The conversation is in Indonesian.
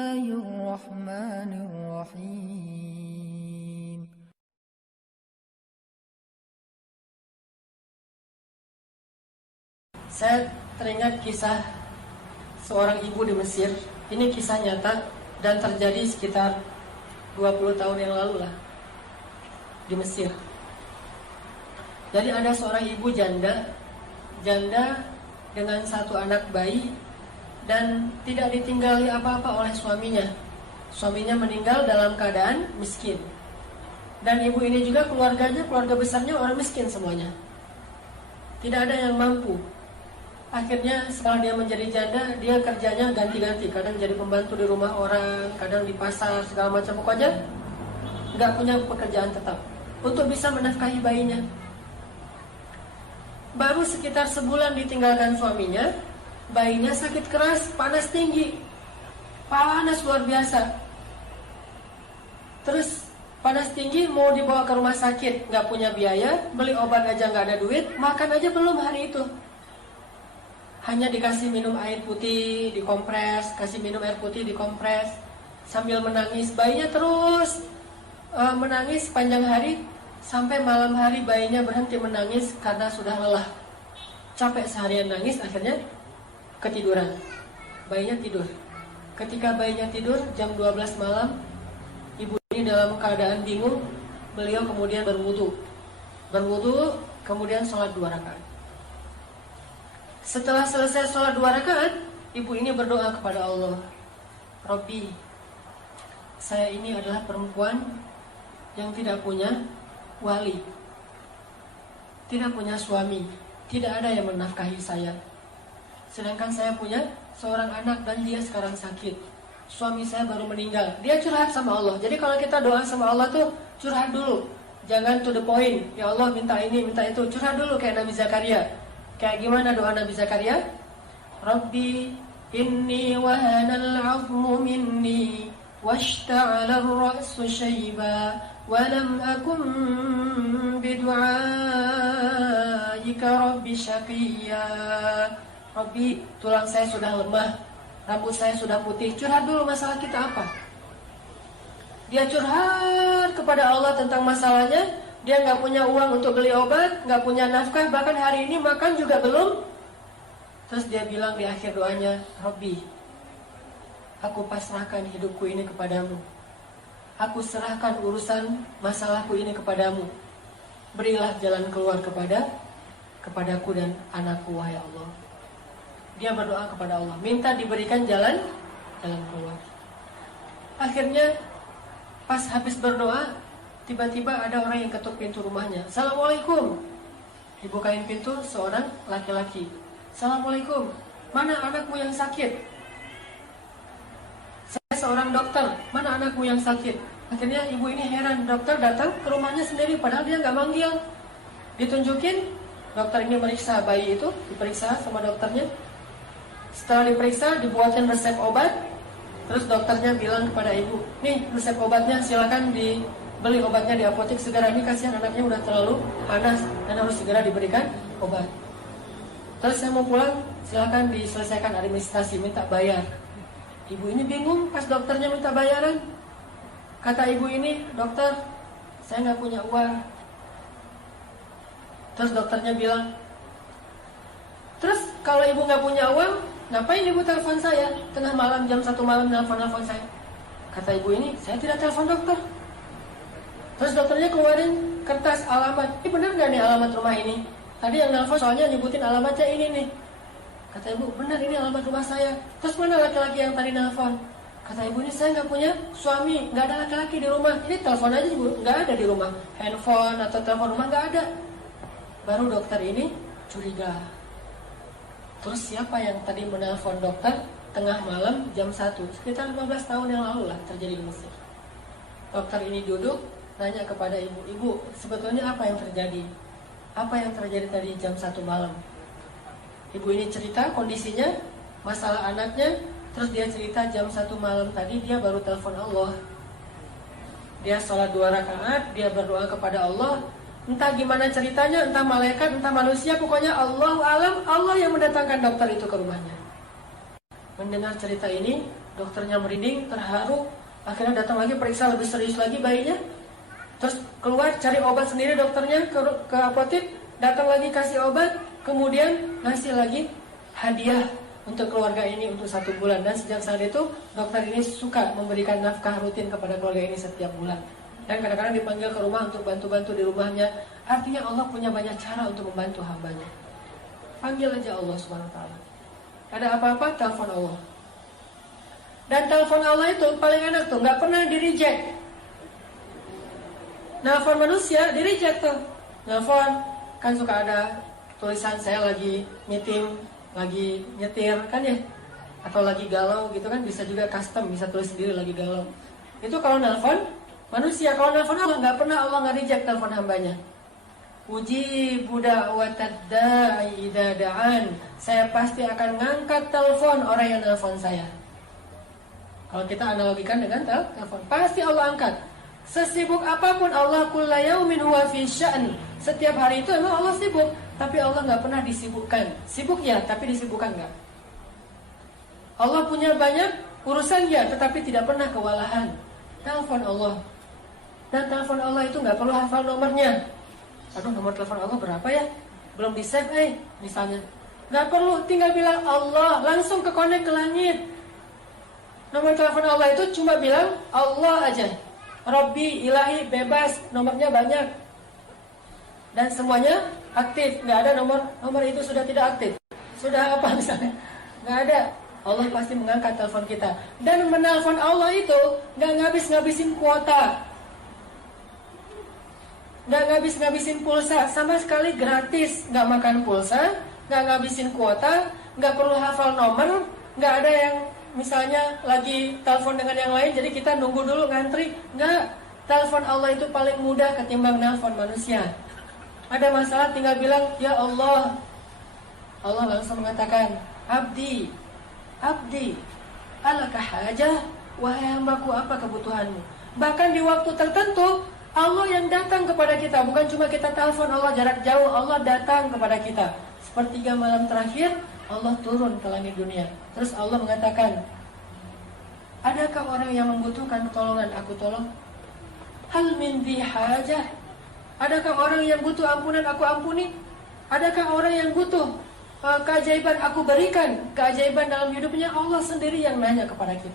Bismillahirrahmanirrahim. Saya teringat kisah seorang ibu di Mesir. Ini kisah nyata dan terjadi sekitar 20 tahun yang lalu lah di Mesir. Jadi ada seorang ibu janda dengan satu anak bayi dan tidak ditinggali apa-apa oleh suaminya. Suaminya meninggal dalam keadaan miskin. Dan ibu ini juga keluarga besarnya orang miskin semuanya. Tidak ada yang mampu. Akhirnya setelah dia menjadi janda, dia kerjanya ganti-ganti. Kadang jadi pembantu di rumah orang, kadang di pasar, segala macam. Pokoknya nggak punya pekerjaan tetap untuk bisa menafkahi bayinya. Baru sekitar sebulan ditinggalkan suaminya, bayinya sakit keras, panas tinggi, panas luar biasa. Terus panas tinggi mau dibawa ke rumah sakit, nggak punya biaya, beli obat aja nggak ada duit, makan aja belum hari itu. Hanya dikasih minum air putih, dikompres, kasih minum air putih, dikompres, sambil menangis. Bayinya terus menangis sepanjang hari, sampai malam hari bayinya berhenti menangis karena sudah lelah. Capek seharian nangis, akhirnya ketiduran. Bayinya tidur. Ketika bayinya tidur jam 12 malam, ibu ini dalam keadaan bingung. Beliau kemudian berwudu, kemudian sholat 2 rakaat. Setelah selesai sholat 2 rakaat, ibu ini berdoa kepada Allah, Robbi, saya ini adalah perempuan yang tidak punya wali, tidak punya suami, tidak ada yang menafkahi saya. Sedangkan saya punya seorang anak dan dia sekarang sakit. Suami saya baru meninggal. Dia curhat sama Allah. Jadi kalau kita doa sama Allah tuh curhat dulu. Jangan to the point. Ya Allah minta ini, minta itu. Curhat dulu kayak Nabi Zakaria. Kayak gimana doa Nabi Zakaria? Rabbi inni wahanal 'azmu minni washta'ala ar-ra'su shayba wa lam akun bidu'aika rabbi syaqiyya. Rabbi, tulang saya sudah lemah, rambut saya sudah putih. Curhat dulu masalah kita apa. Dia curhat kepada Allah tentang masalahnya. Dia nggak punya uang untuk beli obat, nggak punya nafkah, bahkan hari ini makan juga belum. Terus dia bilang di akhir doanya, Rabbi, aku pasrahkan hidupku ini kepadamu. Aku serahkan urusan masalahku ini kepadamu. Berilah jalan keluar kepadaku dan anakku, wahai Allah. Dia berdoa kepada Allah, minta diberikan jalan keluar. Akhirnya pas habis berdoa, tiba-tiba ada orang yang ketuk pintu rumahnya. Assalamualaikum. Dibukain pintu seorang laki-laki. Assalamualaikum. Mana anakmu yang sakit? Saya seorang dokter. Mana anakmu yang sakit? Akhirnya ibu ini heran. Dokter datang ke rumahnya sendiri padahal dia nggak manggil. Ditunjukin. Dokter ini meriksa bayi itu. Diperiksa sama dokternya. Setelah diperiksa, dibuatkan resep obat. Terus dokternya bilang kepada ibu, nih resep obatnya, silakan dibeli obatnya di apotek segera. Ini kasihan anaknya udah terlalu panas dan harus segera diberikan obat. Terus saya mau pulang, silakan diselesaikan administrasi, minta bayar. Ibu ini bingung pas dokternya minta bayaran. Kata ibu ini, dokter, saya nggak punya uang. Terus dokternya bilang, terus kalau ibu nggak punya uang, ngapain ibu telepon saya? Tengah malam jam 1 malam nelfon saya. Kata ibu ini, saya tidak telepon dokter. Terus dokternya keluarin kertas alamat. Ini benar nggak nih alamat rumah ini? Tadi yang nelfon soalnya nyebutin alamatnya ini nih. Kata ibu, benar ini alamat rumah saya. Terus mana laki-laki yang tadi nelfon? Kata ibu ini, saya nggak punya suami, nggak ada laki-laki di rumah. Ini telepon aja ibu, nggak ada di rumah. Handphone atau telepon rumah nggak ada. Baru dokter ini curiga. Terus siapa yang tadi menelpon dokter tengah malam jam 1? Sekitar 15 tahun yang lalu lah terjadi di Mesir. Dokter ini duduk, nanya kepada ibu, ibu sebetulnya apa yang terjadi? Apa yang terjadi tadi jam 1 malam? Ibu ini cerita kondisinya, masalah anaknya. Terus dia cerita jam 1 malam tadi dia baru telepon Allah. Dia sholat 2 rakaat, dia berdoa kepada Allah. Entah gimana ceritanya, entah malaikat, entah manusia, pokoknya Allah alam, Allah yang mendatangkan dokter itu ke rumahnya. Mendengar cerita ini, Dokternya merinding, terharu, akhirnya datang lagi periksa lebih serius lagi bayinya. Terus keluar cari obat sendiri dokternya ke apotek, datang lagi kasih obat, kemudian ngasih lagi hadiah untuk keluarga ini untuk 1 bulan. Dan sejak saat itu dokter ini suka memberikan nafkah rutin kepada keluarga ini setiap bulan. Dan kadang-kadang dipanggil ke rumah untuk bantu-bantu di rumahnya. Artinya Allah punya banyak cara untuk membantu hambanya. Panggil aja Allah SWT. Ada apa-apa, telepon Allah. Dan telepon Allah itu paling enak tuh, gak pernah di-reject. Nelfon manusia di-reject tuh. Nelfon, kan suka ada tulisan saya lagi meeting, lagi nyetir kan ya, atau lagi galau gitu kan, bisa juga custom, bisa tulis sendiri lagi galau. Itu kalau nelfon manusia. Kalau nelfon Allah, nggak pernah Allah nggak reject telepon hambanya. Uji budak watadai idadaan, saya pasti akan ngangkat telepon orang yang nelfon saya. Kalau kita analogikan dengan telepon, pasti Allah angkat. Sesibuk apapun Allah, kulla yaumin huwa fi sya'n. Setiap hari itu emang Allah sibuk, tapi Allah nggak pernah disibukkan. Sibuk ya, tapi disibukkan nggak. Allah punya banyak urusan ya, tetapi tidak pernah kewalahan. Telepon Allah. Dan telepon Allah itu nggak perlu hafal nomornya. Aduh, nomor telepon Allah berapa ya? Belum di save misalnya. Nggak perlu, tinggal bilang Allah, langsung ke connect ke langit. Nomor telepon Allah itu cuma bilang Allah aja. Robbi, ilahi, bebas, nomornya banyak. Dan semuanya aktif, nggak ada nomor itu sudah tidak aktif. Sudah apa misalnya? Nggak ada. Allah pasti mengangkat telepon kita. Dan menelpon Allah itu nggak ngabis-ngabisin kuota, nggak ngabis-ngabisin pulsa, sama sekali gratis. Nggak makan pulsa, nggak ngabisin kuota, nggak perlu hafal nomor, nggak ada yang misalnya lagi telepon dengan yang lain, jadi kita nunggu dulu ngantri. Nggak, telepon Allah itu paling mudah ketimbang nelpon manusia. Ada masalah tinggal bilang, ya Allah. Allah langsung mengatakan, abdi, alaka hajah, wahai hambaku, apa kebutuhanmu? Bahkan di waktu tertentu, Allah yang datang kepada kita, bukan cuma kita telepon Allah jarak jauh, Allah datang kepada kita. Sepertiga malam terakhir, Allah turun ke langit dunia. Terus Allah mengatakan, adakah orang yang membutuhkan pertolongan, aku tolong? Hal min dhi hajah, adakah orang yang butuh ampunan, aku ampuni? Adakah orang yang butuh keajaiban, aku berikan keajaiban dalam hidupnya? Allah sendiri yang nanya kepada kita.